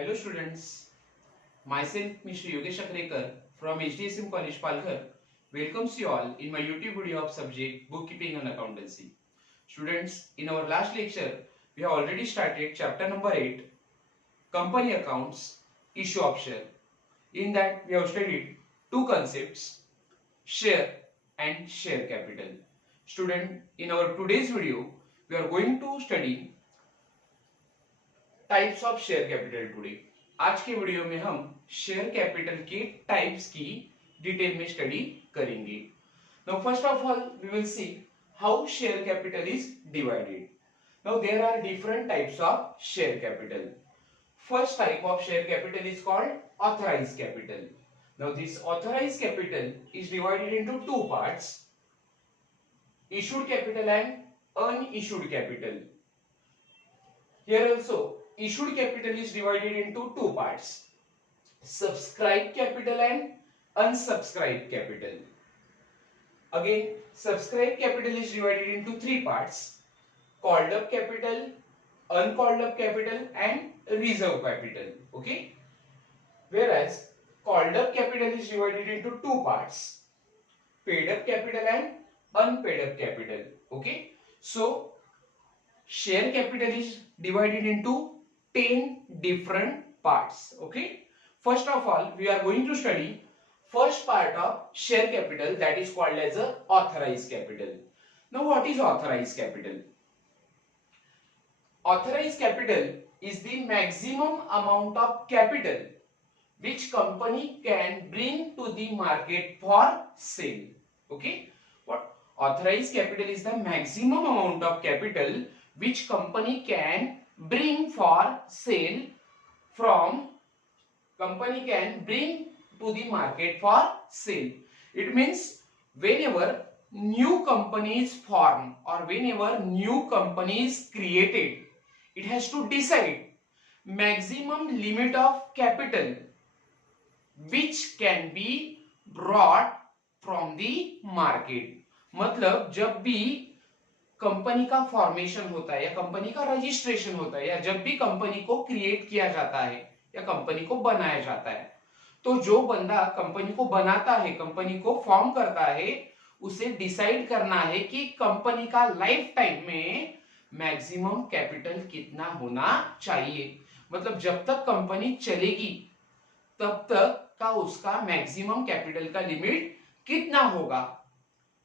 Hello students, myself Mr. Yogesh Akrekar from HDSM College Palghar welcomes you all in my YouTube video of subject Bookkeeping and Accountancy. Students, in our last lecture, we have already started chapter number 8, Company Accounts, Issue of Share. In that, we have studied two concepts, share and share capital. Student, in our today's video, we are going to study types of share capital today. आज के video में हम share capital के types की detail में study करेंगे। Now first of all we will see how share capital is divided. Now there are different types of share capital. First type of share capital is called authorised capital. Now this authorised capital is divided into two parts, issued capital and unissued capital. Here also issued capital is divided into two parts, subscribed capital and unsubscribed capital. Again, subscribed capital is divided into three parts, called up capital, uncalled up capital and reserve capital. Okay, whereas called up capital is divided into two parts, paid up capital and unpaid up capital. Okay, so share capital is divided into 10 different parts. Okay, first of all we are going to study first part of share capital, that is called as a authorized capital. Now what is authorized capital? Authorized capital is the maximum amount of capital which company can bring to the market for sale. Okay, what authorized capital is the maximum amount of capital which company can bring for sale to the market for sale. It means whenever new company is formed or whenever new company is created, it has to decide maximum limit of capital which can be brought from the market. मतलब जब भी कंपनी का फॉर्मेशन होता है या कंपनी का रजिस्ट्रेशन होता है या जब भी कंपनी को क्रिएट किया जाता है या कंपनी को बनाया जाता है, तो जो बंदा कंपनी को बनाता है, कंपनी को फॉर्म करता है, उसे डिसाइड करना है कि कंपनी का लाइफ टाइम में मैक्सिमम कैपिटल कितना होना चाहिए। मतलब जब तक कंपनी चलेगी तब तक का उसका मैक्सिमम कैपिटल का लिमिट कितना होगा,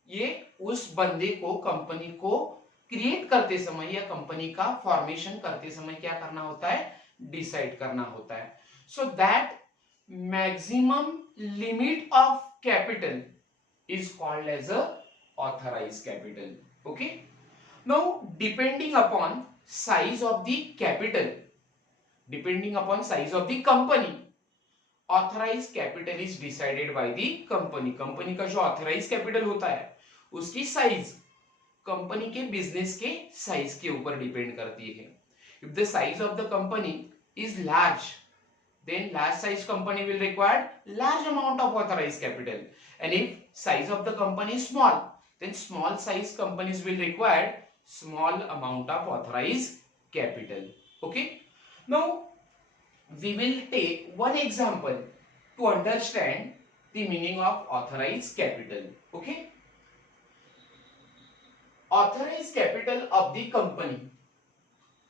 ये उस बंदे को कंपनी को क्रिएट करते समय या कंपनी का फॉर्मेशन करते समय क्या करना होता है, डिसाइड करना होता है। So that maximum limit of capital is called as a authorised capital. Okay, now depending upon size of the capital, depending upon size of the company, authorised capital is decided by the company. Company का जो authorised capital होता है उसकी size company के business के size के ऊपर depend करती है। If the size of the company is large, then large size company will require large amount of authorized capital, and if size of the company is small, then small size companies will require small amount of authorized capital. Okay, now we will take one example to understand the meaning of authorized capital. Okay, authorized capital of the company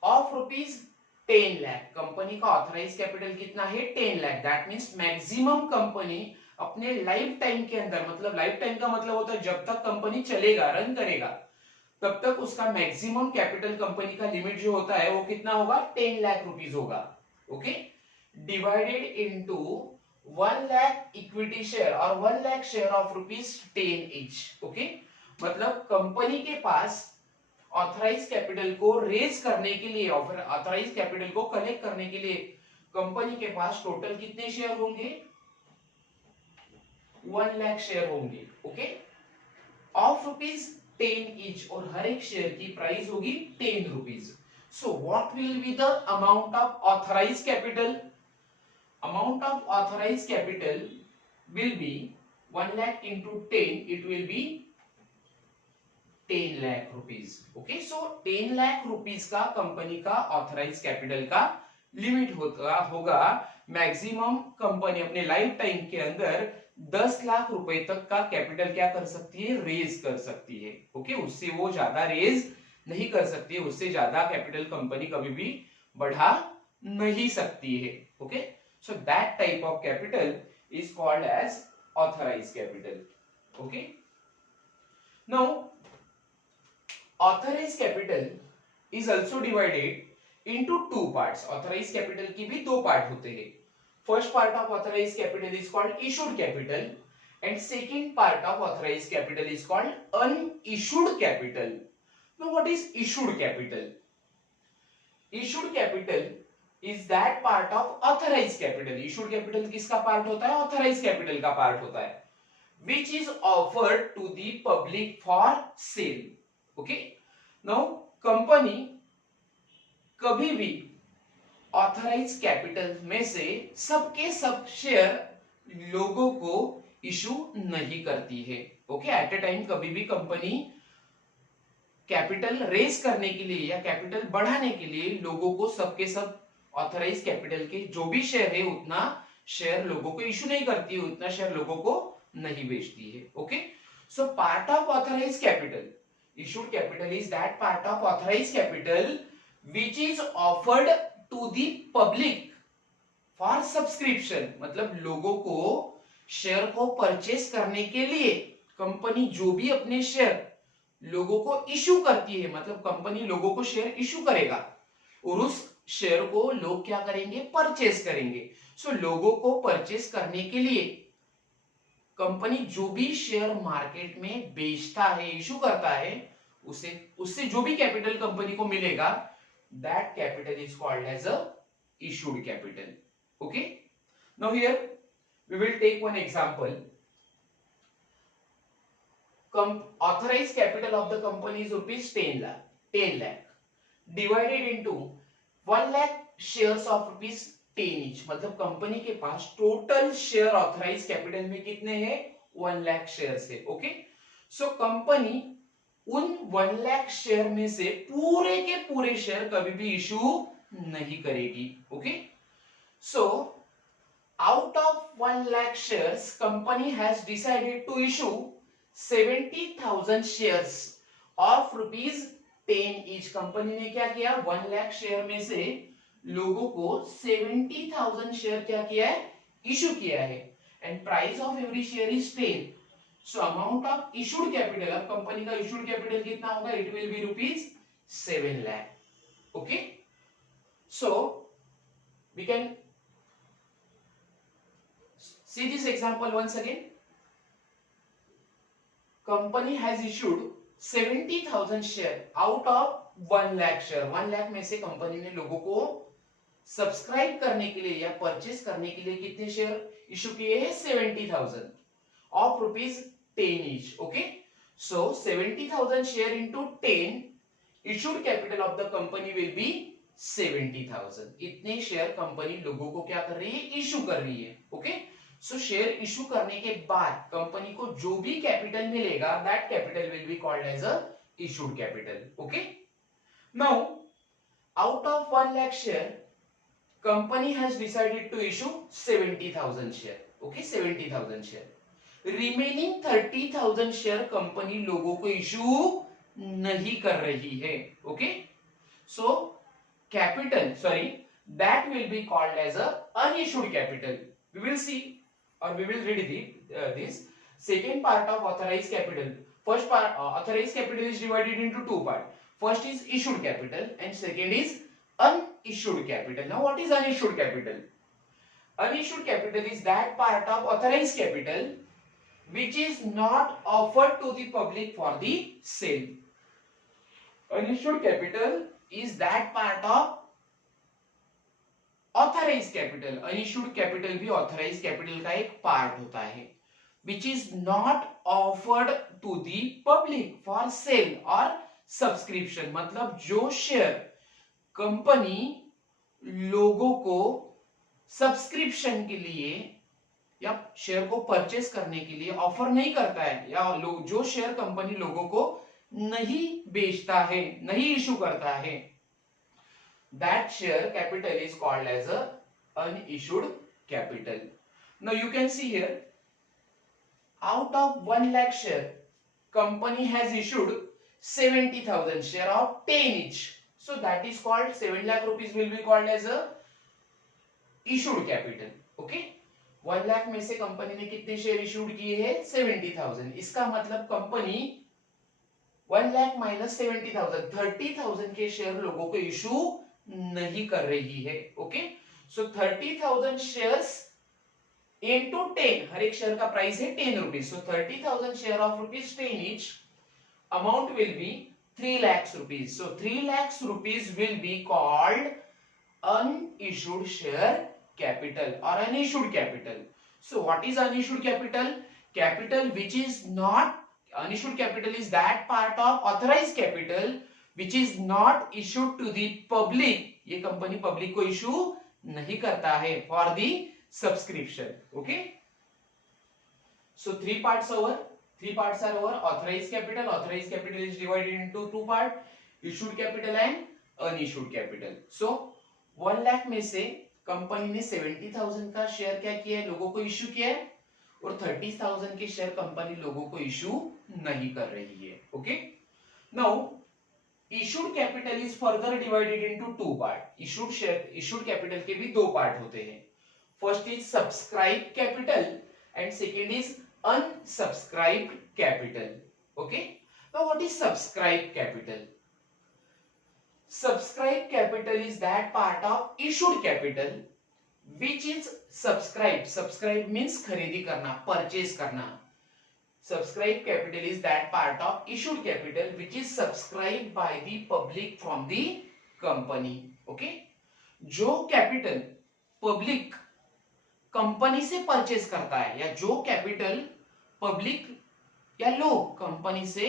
of rupees 10 lakh. कंपनी का authorise capital कितना है, 10 lakh. That means maximum company अपने lifetime के अंदर, मतलब life time का मतलब होता है जब तक कंपनी चलेगा, रन करेगा, तब तक उसका मैक्सिमम कैपिटल कंपनी का लिमिट जो होता है वो कितना होगा, 10 लाख रुपीस होगा। Okay, divided into 1 lakh equity share और 1 lakh share of rupees 10 each. Okay, मतलब कंपनी के पास ऑथराइज कैपिटल को रेज करने के लिए और फिर ऑथराइज कैपिटल को कलेक्ट करने के लिए कंपनी के पास टोटल कितने शेयर होंगे, 1 लाख शेयर होंगे। ओके, ऑफ रुपीस 10 ईच, और हर एक शेयर की प्राइस होगी 10 rupees. So what will be the amount of authorise capital? Amount of authorise capital will be 1 lakh into 10, it will be 10 lakh rupees. Okay, so 10 lakh rupees का company का authorise capital का limit होगा maximum company अपने lifetime के अंदर 10 लाख रुपए तक का कैपिटल क्या कर सकती है, रेज कर सकती है। ओके, उससे वो ज्यादा रेज नहीं कर सकती है, उससे ज्यादा कैपिटल कंपनी कभी भी बढ़ा नहीं सकती है। Okay, so that type of capital is called as authorised capital. Okay, now authorised capital is also divided into two parts. Authorised capital की भी दो पार्ट होते हैं। First part of authorised capital is called issued capital and second part of authorised capital is called unissued capital. Now what is issued capital? Issued capital is that part of authorised capital. Issued capital किसका part होता है? Authorised capital का पार्ट होता है, which is offered to the public for sale. Okay, now company कभी भी authorise capital में से सबके सब शेयर लोगों को इशू नहीं करती है। ओके, एट ए टाइम कभी भी कंपनी कैपिटल रेज करने के लिए या कैपिटल बढ़ाने के लिए लोगों को सबके सब ऑथराइज कैपिटल के जो भी शेयर है उतना शेयर लोगों को इशू नहीं करती है, उतना शेयर लोगों को नहीं बेचती है। Okay, so part of authorise capital, issued capital is that part of authorized capital which is offered to the public for subscription। मतलब लोगों को शेयर को परचेस करने के लिए कंपनी जो भी अपने शेयर लोगों को इशू करती है, मतलब कंपनी लोगों को शेयर इशू करेगा और उस शेयर को लोग क्या करेंगे, परचेस करेंगे। सो लोगों को परचेस करने के लिए कंपनी जो भी शेयर मार्केट में बेचता है, इशू करता है, उससे जो भी कैपिटल कंपनी को मिलेगा, that capital is called as a issued capital. Okay, now here we will take one example. Authorized capital of the company is rupees 10 lakh divided into 1 lakh shares of rupees 10 each। मतलब कंपनी के पास total share authorise capital में कितने हैं, 1 लाख शेयर्स है। Okay, so company उन 1 लाख शेयर में से पूरे के पूरे शेयर कभी भी इशू नहीं करेगी। Okay, so out of 1 lakh shares company has decided to issue 70,000 shares of rupees 10 each. Company ने क्या किया, 1 लाख शेयर में से लोगों को 70,000 शेयर क्या किया है, इशू किया है, and price of every share is 10। So amount of issued capital, अब कंपनी का इशूड कैपिटल कितना होगा, it will be rupees 7 lakh. Okay, so we can see this example once again. Company has issued 70,000 share out of 1 lakh share. 1 lakh में से कंपनी ने लोगों को सब्सक्राइब करने के लिए या परचेस करने के लिए कितने शेयर इशू किए हैं, 70,000 of rupees 10 each. Okay, so 70,000 share into 10, issued capital of the company will be 70,000। इतने शेयर कंपनी लोगों को क्या कर रही है, इशू कर रही है। ओके, सो शेयर इशू करने के बाद कंपनी को जो भी कैपिटल मिलेगा, that capital will be called as a issued capital. Okay, now out of 1 lakh share company has decided to issue 70,000 share. Okay, 70,000 share. Remaining 30,000 share company लोगों को इशू नहीं कर रही है। Okay, so capital, sorry, that will be called as a unissued capital. We will see or we will read this second part of authorized capital. First part, authorized capital is divided into two parts. First is issued capital and second is unissued capital. Now what is unissued capital? Unissued capital is that part of authorized capital which is not offered to the public for the sale. Unissued capital is that part of authorized capital. unissued capital भी authorized capital का एक part होता है, which is not offered to the public for sale or subscription। मतलब जो share company लोगों को सब्सक्रिप्शन के लिए या शेयर को परचेस करने के लिए ऑफर नहीं करता है, या जो शेयर कंपनी लोगों को नहीं बेचता है, नहीं इशू करता है, that share capital is called as a unissued capital. Now you can see here, out of 1 lakh share, company has issued 70,000 share of 10 each. So that is called 7 lakh rupees will be called as a issued capital. Okay, 1 lakh में से कंपनी ने कितने share issued किए हैं 70,000. इसका मतलब कंपनी 1 लाख माइनस 70,000 30,000 के शेयर लोगों को इशू नहीं कर रही है. ओके, सो 30,000 शेयर्स into 10, हर एक शेयर का प्राइस है 10 rupees. So 30,000 share of rupees 10 each, amount will be 3 lakhs rupees. So 3 lakhs rupees will be called unissued share capital or unissued capital. So what is unissued capital? Capital which is not, unissued capital is that part of authorized capital which is not issued to the public. ये company public को इशू नहीं करता है for the subscription. Okay, so three parts are over. Authorized capital is divided into two part, issued capital and unissued capital. So 1 lakh में से कंपनी ने 70,000 का शेयर क्या किया है, लोगों को इश्यू किया है, और 30,000 के शेयर कंपनी लोगों को इश्यू नहीं कर रही है. Okay, now issued capital is further divided into two part. Issued capital के भी दो पार्ट होते हैं. First is subscribe capital and second is unsubscribed capital. Okay, now what is subscribed capital? Subscribed capital is that part of issued capital which is subscribed. Subscribe means खरीदी करना, purchase करना. Subscribed capital is that part of issued capital which is subscribed by the public from the company. Okay, जो capital public company से परचेस करता है या जो capital public या लोग कंपनी से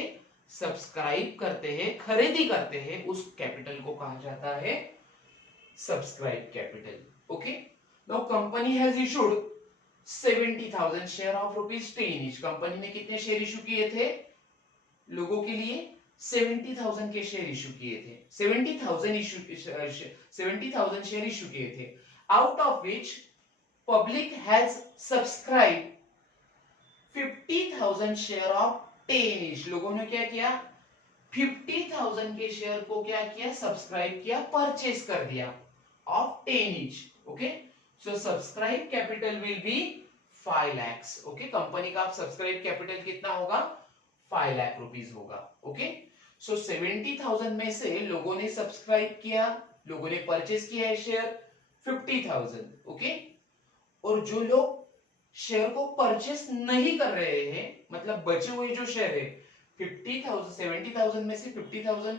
सब्सक्राइब करते हैं, खरीदी करते हैं, उस कैपिटल को कहा जाता है subscribe capital. Okay, now company has issued 70,000 share of rupees 10 each. Company ने कितने शेयर इशू किए थे लोगों के लिए? 70,000 के शेयर इशू किए थे. 70,000 शेयर इशू किए थे, out of which public has subscribed 50,000 share of 10 each. लोगों ने क्या किया? 50,000 के शेयर को क्या किया? सब्सक्राइब किया, परचेस कर दिया ऑफ 10 each. Okay, so subscribe capital will B 5 lakhs. Okay, company का सब्सक्राइब कैपिटल कितना होगा? 5 लाख रुपीस होगा. ओके, सो 70,000 में से लोगों ने सब्सक्राइब किया, लोगों ने परचेस किया है शेयर 50,000. ओके, और जो लोग शेयर को परचेस नहीं कर रहे हैं, मतलब बचे हुए जो शेयर है 50,000, 70,000 में से 50,000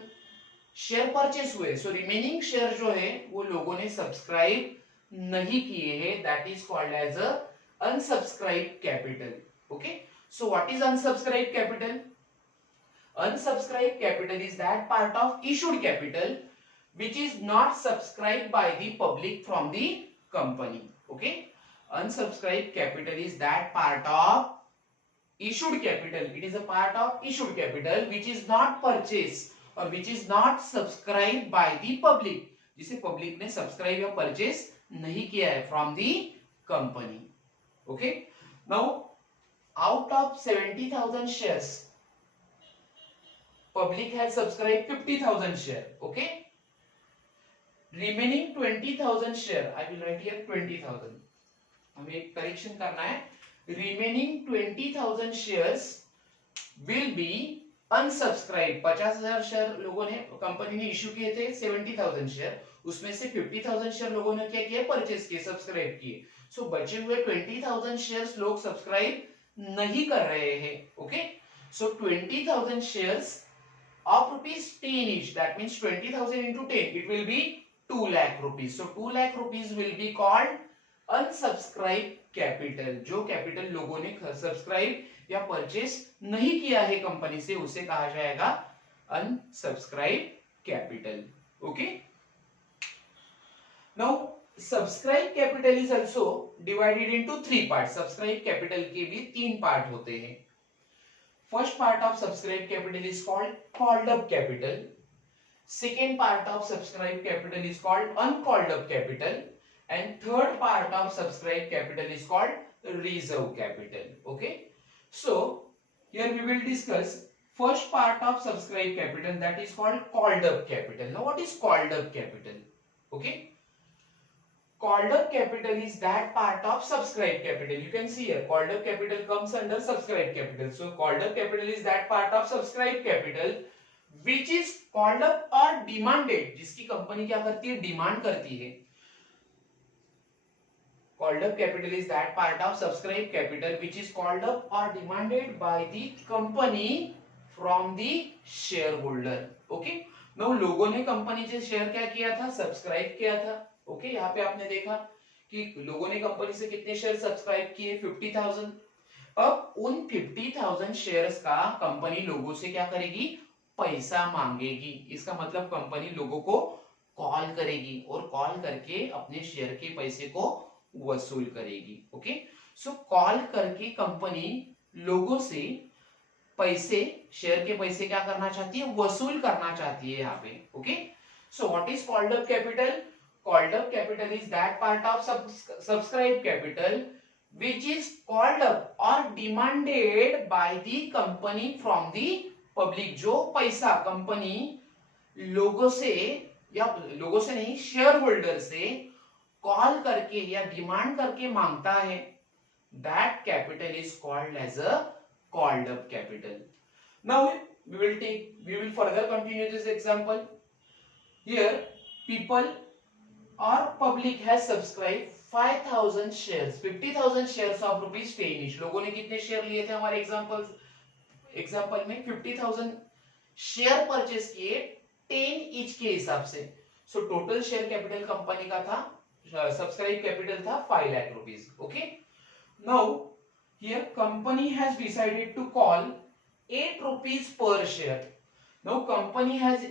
शेयर परचेस हुए, सो रिमेनिंग शेयर जो है वो लोगों ने सब्सक्राइब नहीं किए हैं. That is called as a unsubscribe capital. Okay, so what is unsubscribe capital? Unsubscribe capital is that part of issued capital which is not subscribed by the public from the company. Okay, unsubscribed capital is that part of issued capital. It is a part of issued capital which is not purchased or which is not subscribed by the public, जिसे पब्लिक ने सब्सक्राइब या परचेस नहीं किया है from the company. Okay, now out of 70,000 shares public has subscribe 50,000 share. Okay, remaining 20,000 share, I will write here 20,000. हमें एक करेक्शन करना है. remaining 20,000 shares will be unsubscribed. 50,000 शेयर लोगों ने, कंपनी ने इश्यू किए थे 70,000 शेयर, उसमें से 50,000 शेयर लोगों ने क्या किया? परचेस किए, सब्सक्राइब किए. सो बचे हुए 20,000 शेयर्स लोग सब्सक्राइब नहीं कर रहे हैं. Okay, so 20,000 shares of rupees 10 each, that means 20,000 into 10, it will be 2 lakh rupees. So 2 lakh rupees will be called unsubscribed capital. जो कैपिटल लोगों ने सब्सक्राइब या परचेस नहीं किया है कंपनी से, उसे कहा जाएगा unsubscribed capital. Okay, now subscribed capital is also divided into 3 parts. subscribed capital के भी 3 पार्ट होते हैं. First part of subscribed capital is called up capital. Second part of subscribed capital is called uncalled up capital, and third part of subscribed capital is called reserve capital. Okay, so here we will discuss first part of subscribed capital, that is called called up capital. Now what is called up capital? Okay, called up capital is that part of subscribed capital. You can see here called up capital comes under subscribed capital. So called up capital is that part of subscribed capital which is called up or demanded, जिसकी कंपनी क्या करती है, डिमांड करती है. Called up capital is that part of subscribed capital which is called up or demanded by the company from the shareholder. Okay, now लोगों ने कंपनी से शेयर क्या किया था, सब्सक्राइब किया था. ओके, यहाँ पे आपने देखा कि लोगों ने कंपनी से कितने शेयर सब्सक्राइब किए, 50,000. अब उन 50,000 शेयर्स का कंपनी लोगों से क्या करेगी, पैसा मांगेगी. इसका मतलब कंपनी लोगों को कॉल करेगी और कॉल करके अपने शेयर के पैसे को वसूल करेगी. ओके, सो कॉल करके कंपनी लोगों से पैसे, शेयर के पैसे क्या करना चाहती है, वसूल करना चाहती है यहाँ पे. Okay, so what is called up capital? Called up capital is that part of subscribe capital which is called up or demanded by the company from the public. जो पैसा कंपनी लोगों से, या लोगों से नहीं, शेयर होल्डर से कॉल करके या डिमांड करके मांगता है, that capital is called as a called up capital. Now we will further continue this example. Here people or public has subscribed 5,000 shares, 50,000 shares of rupees 10 each. लोगों ने कितने शेयर लिए थे हमारे एग्जांपल में, 50,000 शेयर परचेस किए 10 ईच के हिसाब से. So total share capital company का था, सब्सक्राइब कैपिटल था 5 lakh rupees. Okay, now here company has decided to call 8 rupees पर share. Now company has,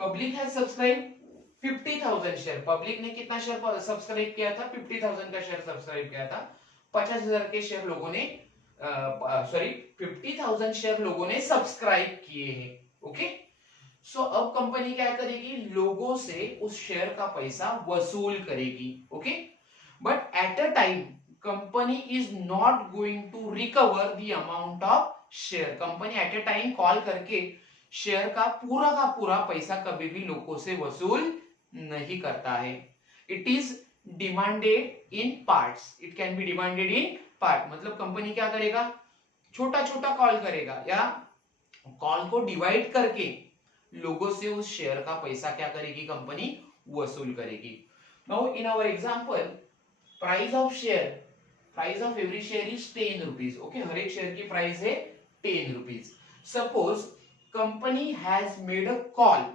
public has subscribe 50,000 share. Public ने कितना शेयर सब्सक्राइब किया था, 50,000 का शेयर सब्सक्राइब किया था. 50,000 के शेयर लोगों ने, सॉरी 50,000 शेयर लोगों ने सब्सक्राइब किए हैं. ओके, सो अब कंपनी क्या करेगी, लोगों से उस शेयर का पैसा वसूल करेगी. Okay, but at a time company is not going to recover the amount of share. Company at a time call करके शेयर का पूरा पैसा कभी भी लोगों से वसूल नहीं करता है. It is demanded in parts. It can be demanded in part. मतलब कंपनी क्या करेगा, छोटा छोटा कॉल करेगा या कॉल को डिवाइड करके लोगों से उस शेयर का पैसा क्या करेगी, कंपनी वसूल करेगी. Now in our example, price of share, price of every share is 10 rupees. Okay, हर एक शेयर की प्राइस है 10 rupees. Suppose company has made a call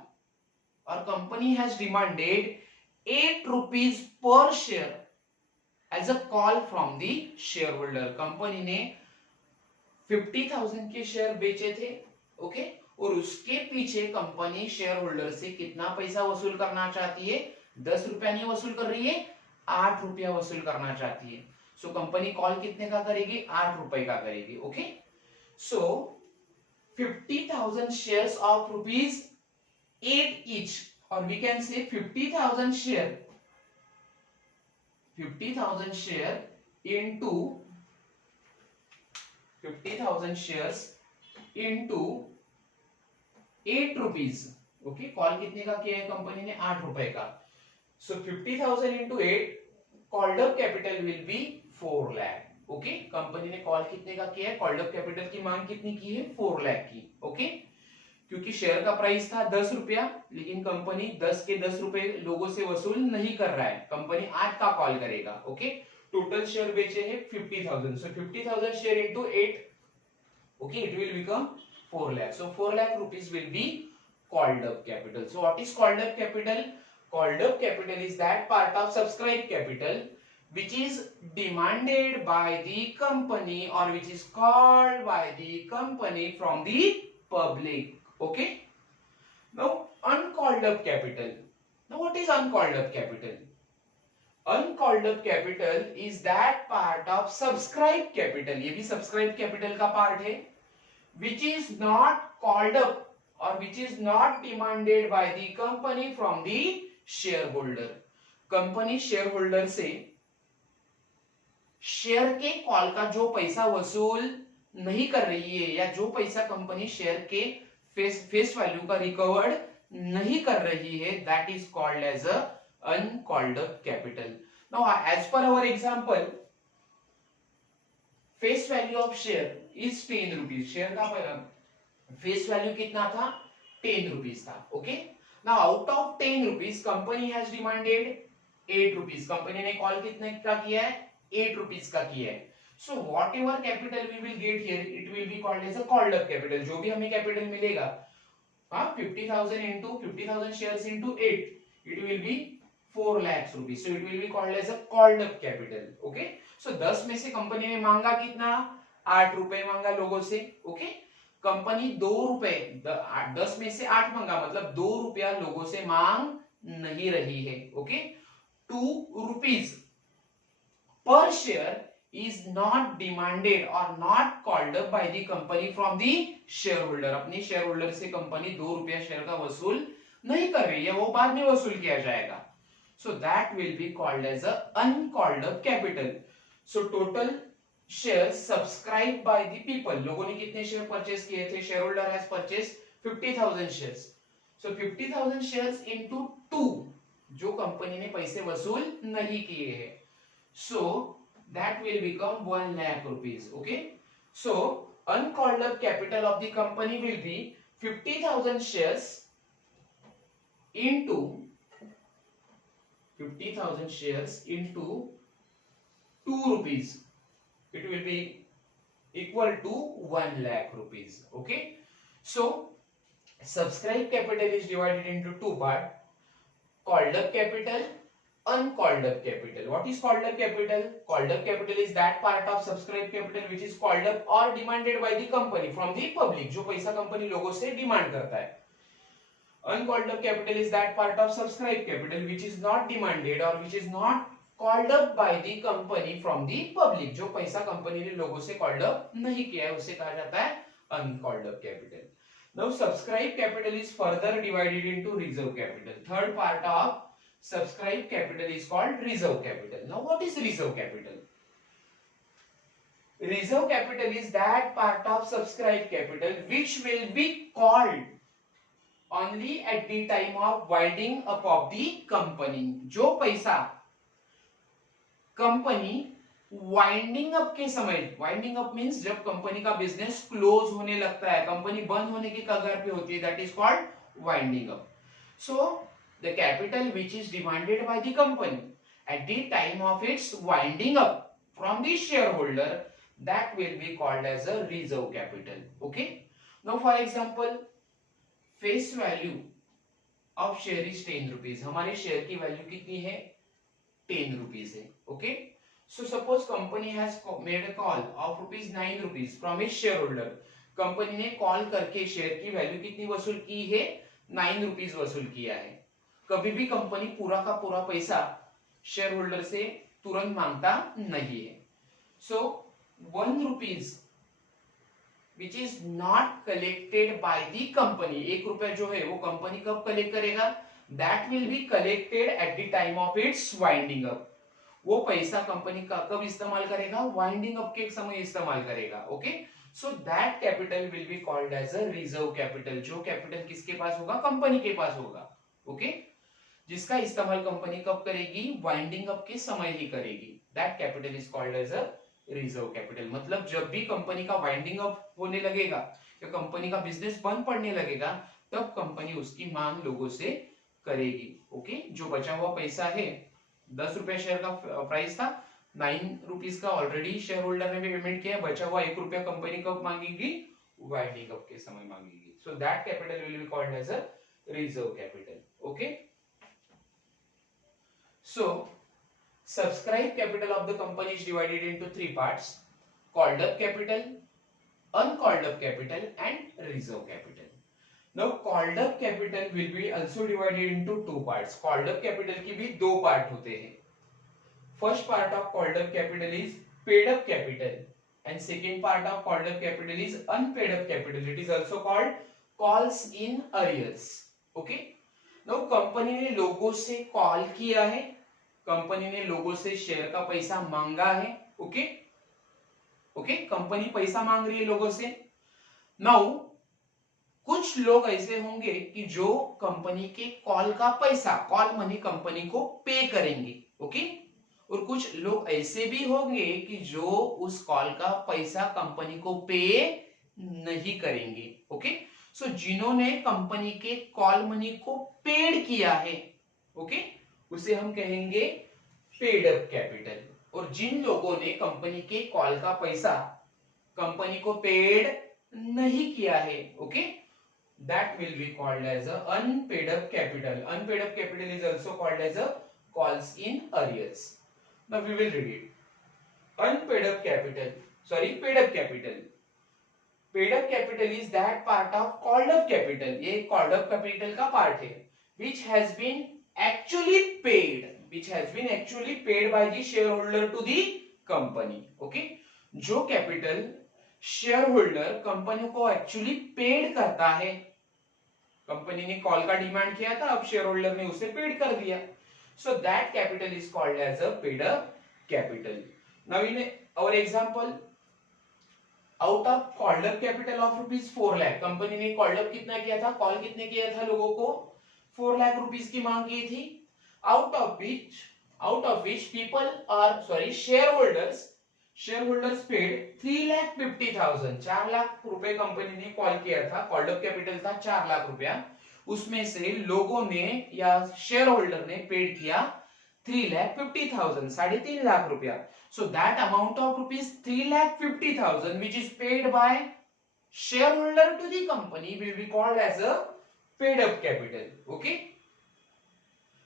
or company has demanded 8 rupees per share as a call from the shareholder. Company ने 50,000 के शेयर बेचे थे. ओके, और उसके पीछे कंपनी शेयर होल्डर से कितना पैसा वसूल करना चाहती है, 10 रुपया नहीं वसूल कर रही है, 8 रुपया वसूल करना चाहती है. सो कंपनी कॉल कितने का करेगी, 8 रुपए का करेगी. Okay, so 50,000 shares of rupees 8 each, or we can say 50,000 share, 50,000 share into 50,000 shares into 8 rupees. Okay, call कितने का किया है कंपनी ने, 8 रुपए का. सो 50,000 into 8, called up capital will B 4 lakh. Okay, company ने कॉल कितने का किया है, कॉल्ड अप कैपिटल की मांग कितनी की है, 4 लाख की. ओके, क्योंकि शेयर का प्राइस था 10 रुपया, लेकिन कंपनी 10 के 10 रुपए लोगों से वसूल नहीं कर रहा है, कंपनी 8 का कॉल करेगा. ओके, टोटल शेयर बेचे हैं 50,000. सो 50,000 share into 8, okay, it will become 4 लाख. So 4 lakh rupees will be called up capital. So what is called up capital? Called up capital is that part of subscribed capital which is demanded by the company or which is called by the company from the public. Okay, now uncalled up capital. Now what is uncalled up capital? Uncalled up capital is that part of subscribed capital, ये भी subscribed capital का part है, which is not called up or which is not demanded by the company from the shareholder. Company share holder से शेयर के कॉल का जो पैसा वसूल नहीं कर रही है या जो पैसा कंपनी शेयर के फेस वैल्यू का रिकवर्ड नहीं कर रही है, that is called as a uncalled up capital. Now as per our example, face value of share is 10 rupees. Share का फेस वैल्यू कितना था? 10 रुपीज था. Okay, now out of 10 rupees company has demanded 8 rupees. Company ने call कितने का किया है? 8 rupees का किया है. So what ever capital we will get here, it will be called as a called up capital. जो भी हमें कैपिटल मिलेगा, हाँ, 50,000 into 50,000 shares into 8, it will be 4 lakhs rupees. So it will be called as a called up capital. Okay, so 10 में से कंपनी ने मांगा कितना? 8 रुपए मांगा लोगों से. ओके, कंपनी 2 रुपए, 10 में से 8 मांगा, मतलब 2 रुपया लोगों से मांग नहीं रही है. ओके, 2 rupees per share is not demanded or not called up by the company from the shareholder. अपनी shareholder से कंपनी 2 रुपया शेयर का वसूल नहीं कर रही है, वो बाद में वसूल किया जाएगा. So that will be called as a uncalled up capital. So total shares subscribed by the people. लोगों ने कितने शेयर परचेस किए थे? Shareholder has purchased 50,000 shares. So 50,000 shares into 2, जो कंपनी ने पैसे वसूल नहीं किए हैं. So that will become 1 lakh rupees. Okay, so uncalled up capital of the company will be 50,000 shares into 50,000 shares into 2 rupees. It will be equal to 1 lakh rupees. Okay, so subscribed capital is divided into 2 parts: called up capital, uncalled up capital. What is called up capital? Called up capital is that part of subscribed capital which is called up or demanded by the company from the public. जो पैसा कंपनी लोगों से डिमांड करता है. Uncalled up capital is that part of subscribed capital which is not demanded or which is not called up by the company from the public. जो पैसा कंपनी ने लोगों से called up नहीं किया है, उसे कहा जाता है uncalled up capital. Now subscribed capital is further divided into reserve capital. Third part of subscribed capital is called reserve capital. Now what is reserve capital? Reserve capital is that part of subscribed capital which will be called only at the time of winding up of the company. जो पैसा company winding up के समय, winding up means जब कंपनी का business close होने लगता है, कंपनी बंद होने की कगार पे होती है, that is called winding up. So the capital which is demanded by the company at the time of its winding up from the shareholder, that will be called as a reserve capital. Okay, now for example, face value of share is 10 rupees. हमारे शेयर की वैल्यू कितनी है? 10 rupees है. Okay, so suppose company has made a call of rupees 9 rupees from its shareholder. Company ने कॉल करके शेयर की वैल्यू कितनी वसूल की है? 9 rupees वसूल किया है. कभी भी कंपनी पूरा का पूरा पैसा शेयर होल्डर से तुरंत मांगता नहीं है. सो 1 rupees which is not collected by the company, 1 रुपया जो है वो कंपनी कब कलेक्ट करेगा? that will be collected at the time of its winding up. वो पैसा कंपनी का कब इस्तेमाल करेगा? वाइंडिंग अप के समय इस्तेमाल करेगा. Okay, so that capital will be called as a reserve capital. जो कैपिटल किसके पास होगा? कंपनी के पास होगा. ओके, जिसका इस्तेमाल कंपनी कब करेगी? वाइंडिंग अप के समय ही करेगी. That capital is called as a reserve capital. मतलब जब भी कंपनी का वाइंडिंग अप होने लगेगा या कंपनी का बिजनेस बंद पड़ने लगेगा, तब कंपनी उसकी मांग लोगों से करेगी. ओके, जो बचा हुआ पैसा है, 10 रुपए शेयर का प्राइस था, 9 रुपीज का ऑलरेडी शेयर होल्डर ने भी पेमेंट किया, बचा हुआ 1 रुपया कंपनी कब मांगेगी? वाइंडिंग अप के समय मांगेगी. So that capital will be called as a reserve capital. Okay, so subscribed capital of the company is divided into 3 parts: called up capital, uncalled up capital and reserve capital. Now called up capital will be also divided into 2 parts. called up capital की भी 2 पार्ट होते हैं. First part of called up capital is paid up capital and second part of called up capital is unpaid up capital. It is also called calls in arrears. Okay, now company ने लोगों से कॉल किया है, कंपनी ने लोगों से शेयर का पैसा मांगा है. ओके ओके, कंपनी पैसा मांग रही है लोगों से. नाउ कुछ लोग ऐसे होंगे कि जो कंपनी के कॉल का पैसा, कॉल मनी कंपनी को पे करेंगे. ओके, और कुछ लोग ऐसे भी होंगे कि जो उस कॉल का पैसा कंपनी को पे नहीं करेंगे. ओके, सो जिन्होंने कंपनी के कॉल मनी को पेड किया है, ओके, उसे हम कहेंगे पेड अप कैपिटल. और जिन लोगों ने कंपनी के कॉल का पैसा कंपनी को पेड नहीं किया है, okay, that will be called as a unpaid up capital. Unpaid up capital is also called as a calls in arrears. Now we will read it. Unpaid up capital, sorry, paid up capital. Paid up capital is that part of called up capital. ये called up capital का part है, which has been actually paid, which has been actually paid by the shareholder to the company. Okay, जो capital share holder company को actually paid करता है. कंपनी ने कॉल का डिमांड किया था, अब शेयर होल्डर ने उसे पेड कर दिया. So that capital is called as a paid up capital. Now in our example, out of called up capital of ₹4 lakh, company ने कॉल्ड अप कितना किया था, कॉल कितने किया था लोगों को, 4 लाख रुपीस की मांग की थी. Out of which people are sorry shareholders paid 3,50,000, 4 lakh रुपए कंपनी ने कॉल किया था, कॉल्ड अप कैपिटल था 4 लाख रुपया, उसमें से लोगों ने या शेयर होल्डर ने पेड किया 3,50,000, 3.5 लाख रुपया. So that amount of ₹3,50,000 which is paid by shareholder to the company will be called as a paid up capital. Okay,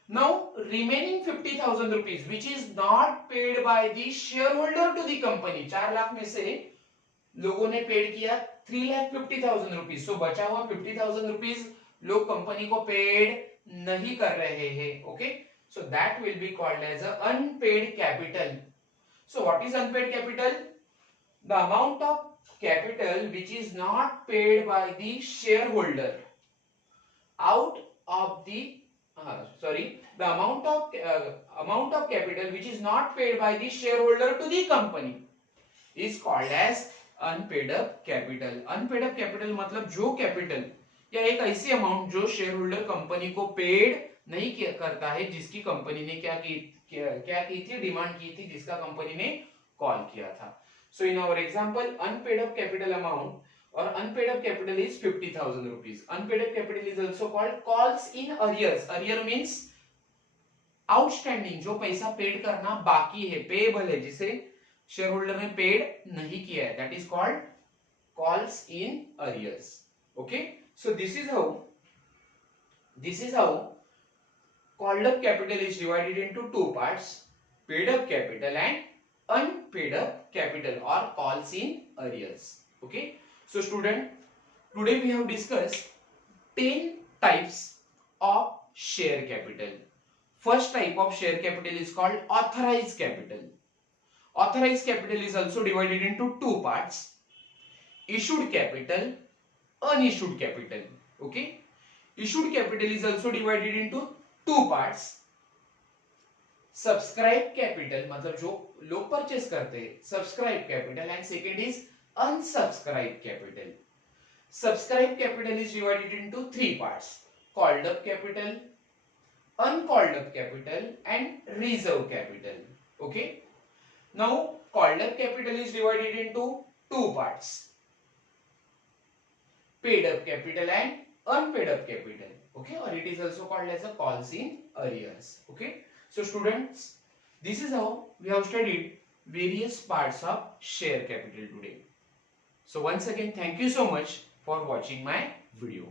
now remaining ₹50,000 which is not paid by the shareholder to the company, 4 लाख में से लोगों ने पेड किया ₹3,50,000, सो बचा हुआ ₹50,000 लोग कंपनी को पेड नहीं कर रहे हैं. Okay, so that will be called as a unpaid capital. So what is unpaid capital? The amount of capital which is not paid by the shareholder out of the the amount of capital which is not paid by the shareholder to the company is called as unpaid up capital. Unpaid up capital मतलब जो कैपिटल या एक ऐसी अमाउंट जो share holder company को पेड नहीं करता है, जिसकी कंपनी ने क्या की थी, डिमांड की थी, जिसका कंपनी ने कॉल किया था. So in our example, unpaid up capital amount or unpaid up capital is ₹50,000. Unpaid up capital is also called calls in arrears. Arrear means outstanding, जो पैसा पेड करना बाकी है, पेएबल है, जिसे शेयर होल्डर ने पेड नहीं किया है, that is called calls in arrears. Okay, so this is how called up capital is divided into two parts, paid up capital and unpaid up capital or calls in arrears. Okay, so student, today we have discussed 10 types of share capital. First type of share capital is called authorized capital. Authorized capital is also divided into two parts, issued capital, unissued capital. Okay, issued capital is also divided into two parts, subscribed capital मतलब जो लोग परचेस करते हैं, subscribed capital, and second is unsubscribed capital. Subscribed capital is divided into three parts, called up capital, uncalled up capital and reserve capital. Okay, now called up capital is divided into two parts, paid up capital and unpaid up capital. Okay, or it is also called as a calls in arrears. Okay, so students, this is how we have studied various parts of share capital today. So once again, thank you so much for watching my video.